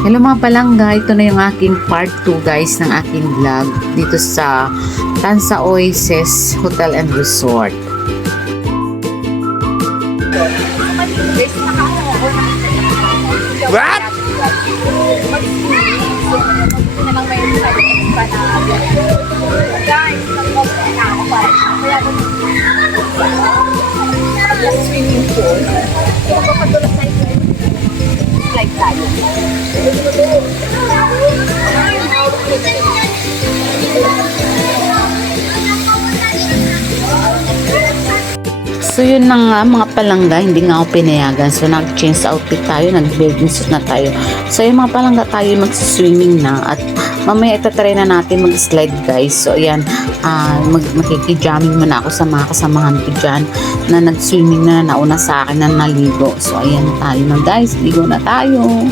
Hello mga palangga, ito na yung aking part 2 guys ng aking vlog dito sa Tansa Oasis Hotel and Resort. What? Swimming pool. Papadulas tayo. Slide tayo. So yun na nga mga palangga, hindi nga ako pinayagan. So nag-change outfit tayo, nag-bathing suit na tayo. So yung mga palangga tayo mag-swimming na at mamaya itatry na natin mag-slide guys. So ayan, makiki-jamming muna ako sa mga kasamahan ko dyan na nag-swimming na nauna sa akin na naligo. So ayan na tayo na guys, ligo na tayo.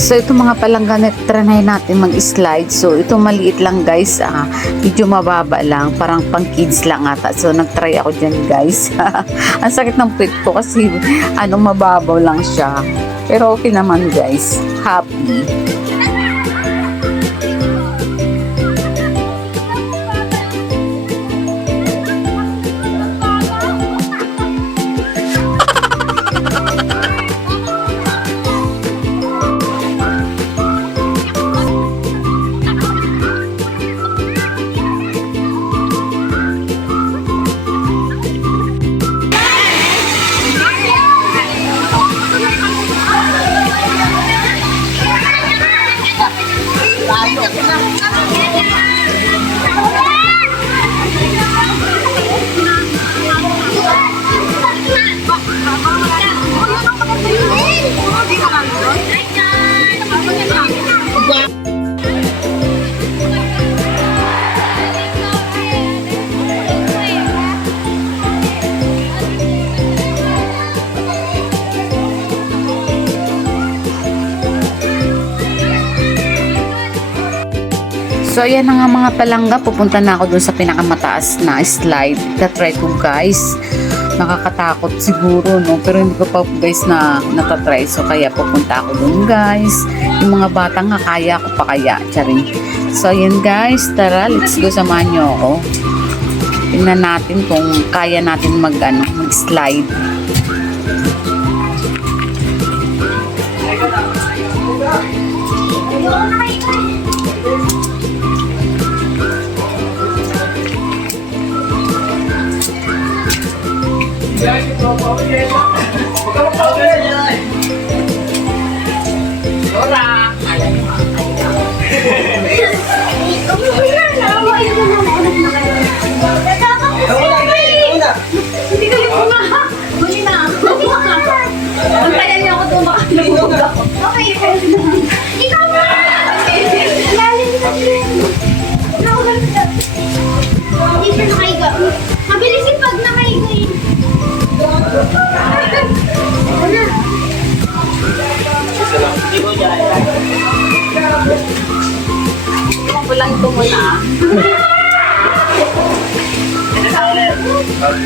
So ito mga palangga, try natin mag-slide. So ito maliit lang guys, medyo mababa lang, parang pang kids lang ata. So nag-try ako dyan guys. Ang sakit ng puwit ko kasi mababaw lang siya. Pero okay naman guys, happy. So ayan na nga mga palangga, pupunta na ako dun sa pinakamataas na slide. Tatry ko guys, nakakatakot siguro no, pero hindi ko pa guys na natatry. So kaya pupunta ako dun guys. Yung mga batang kaya ko pa kaya, charing. So ayan guys, tara, let's go, samahan nyo ako. Tingnan natin kung kaya natin mag-slide. Ikaw na! Lalim na siya. Hindi siya nakahiga. Mabilisin pag nakahiga eh. Ano? Iwan ko lang ito muna. Paano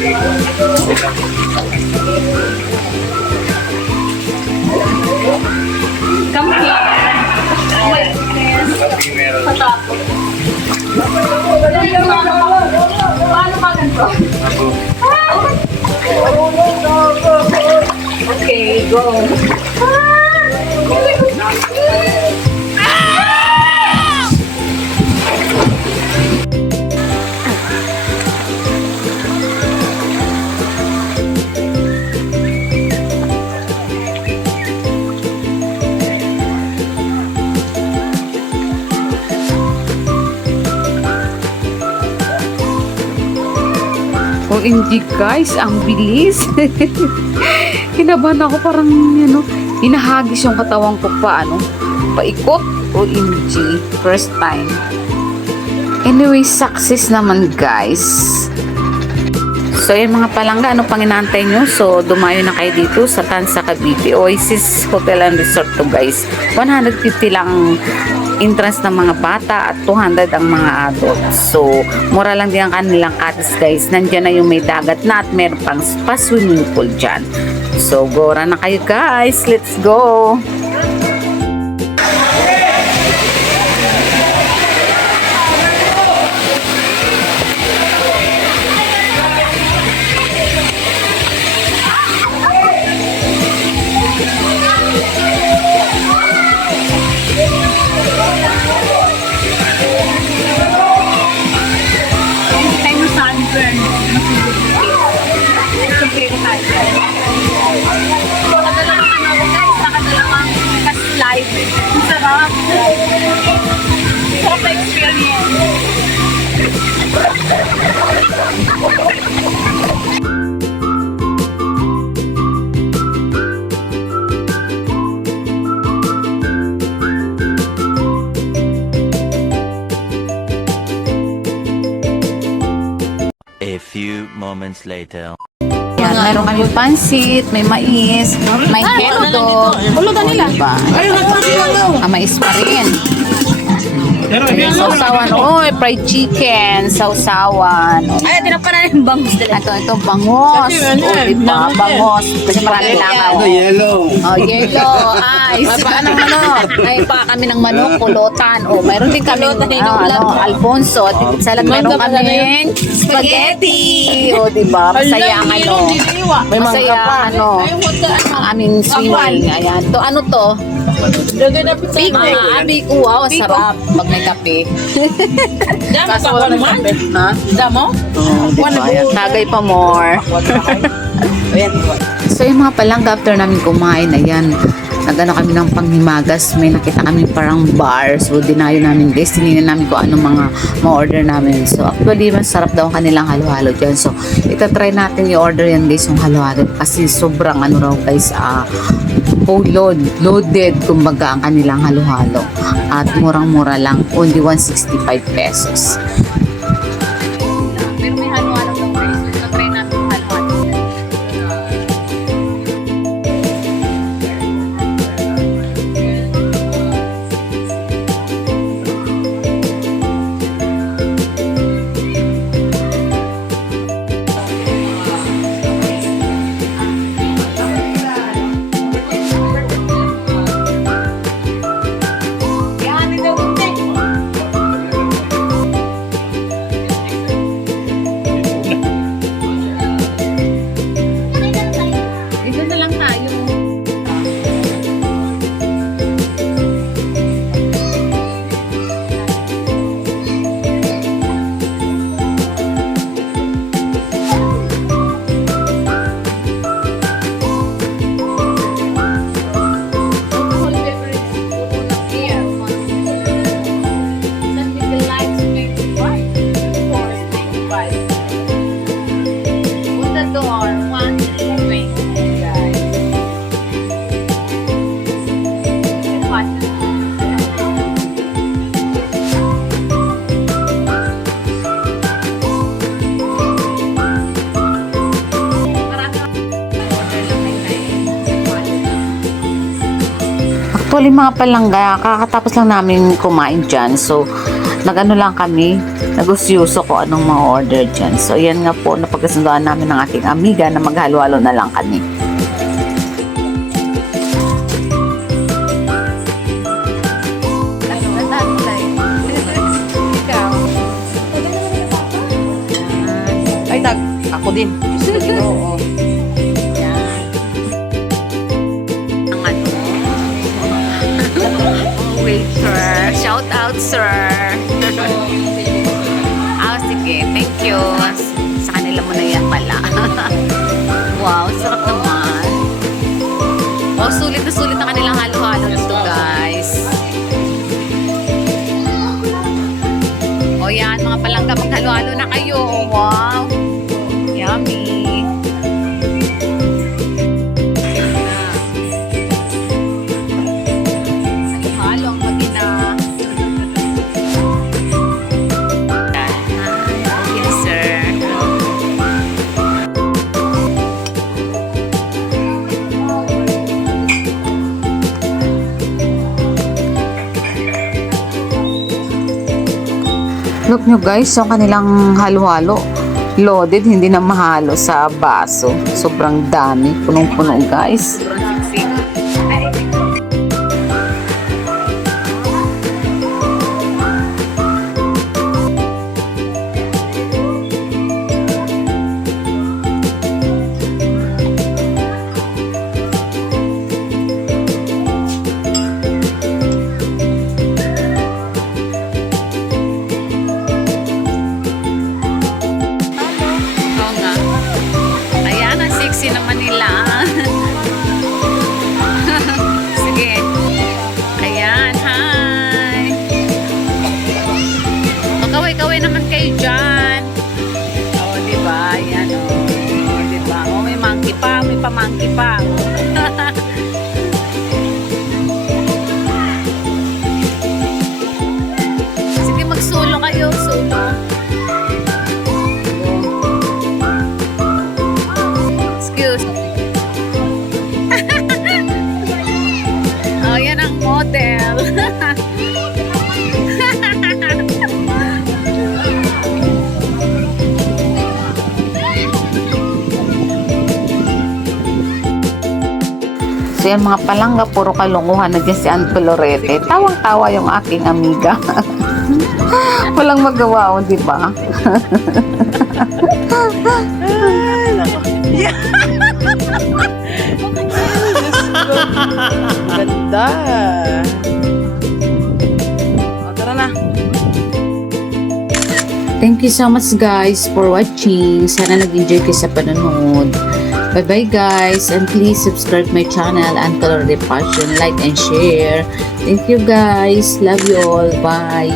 ba ganito? Okay, go. OMG guys, ang bilis. Kinabahan ako parang hinahagis yung katawan ko paikot. OMG, first time. Anyway, success naman guys. So yung mga palangga, ano pang inaantay nyo? So dumayo na kayo dito sa Tansa Cavite Oasis Hotel and Resort to guys. 150 lang entrance ng mga bata at 200 ang mga adults. So mura lang din ang kanilang cottage guys. Nandiyan na yung may dagat na at meron pang spa swimming pool dyan. So gora na kayo guys. Let's go! Sarap. Sarap na experience. A few moments later. Yan, meron kami pansit, may mais, may kelo dog. Ulutan nila. Diba? Mais pa rin. Sausawan, fried chicken, sausawan. Ay, tinapa na yung bangus nila. Ito bangos. Diba? Bangos. Kasi marami langaw. Yellow. Yellow. Ice. Ay, pa kami ng manok, pulutan. Mayroon din kami Alfonso. At salag meron kami spaghetti. Diba? Masaya ang masaya ang aming swimming. Ayan. To ano to? Biko. Biko. Wow, sarap. Pag may kape. Kaso wala naman. Ha? Damo? Diba? Tagay pa more. So yung mga palangga after namin kumain, ayan, nagano kami ng panghimagas, may nakita kami parang bar, so dinayo namin guys, tinignan namin kung anong mga ma-order namin. So actually masarap daw ang kanilang halo-halo dyan, so itatry natin i-order yan guys, yung halo-halo, kasi sobrang raw guys, loaded kumbaga ang kanilang halo-halo, at murang-mura lang, only 165 pesos. Pero may halo-halo daw guys, itatry natin yung halo-halo. Dito na lang tayo. Actually mga palangga, kakatapos lang namin kumain dyan. So, nag-ano lang kami, nag-usyuso ko anong mga order dyan. So, yan nga po, napagkasundoan namin ng aking amiga na maghalo-halo na lang kami. Ay, ako din. Oo. Ang ano? Waiter. Shout out, sir. Sige. Thank you. Sa kanila mo na yan pala. Wow, sarap naman. Oh, sulit na sulit ang kanilang halo-halo dito, guys. O yan, mga palangga, maghalo-halo na kayo. Wow. Yummy. Halo ang magina. Okay, sir. Look nyo guys, yung kanilang halo-halo. Loaded, hindi na mahalo sa baso. Sobrang dami. Punong-puno guys. Oo nga. Ayan, ang sexy naman nila. Sige. Ayan, hi. Kaway-kaway naman kayo dyan. Oo, diba? Ayan, o. Diba? O, may monkey pa. May pa-monkey pa. Sige, magsulo kayo. Sulo. Excuse. Oh, yan ang model. So yan mga palangga, puro kalunguhan na dyan si Aunt Florete. Tawang-tawa yung aking amiga. Walang magawa, o, diba? Ganda. O, tara na. Thank you so much guys for watching. Sana nag-enjoy kayo sa panonood. Bye-bye guys, and please subscribe my channel and Color the Passion, like and share. Thank you guys. Love you all. Bye.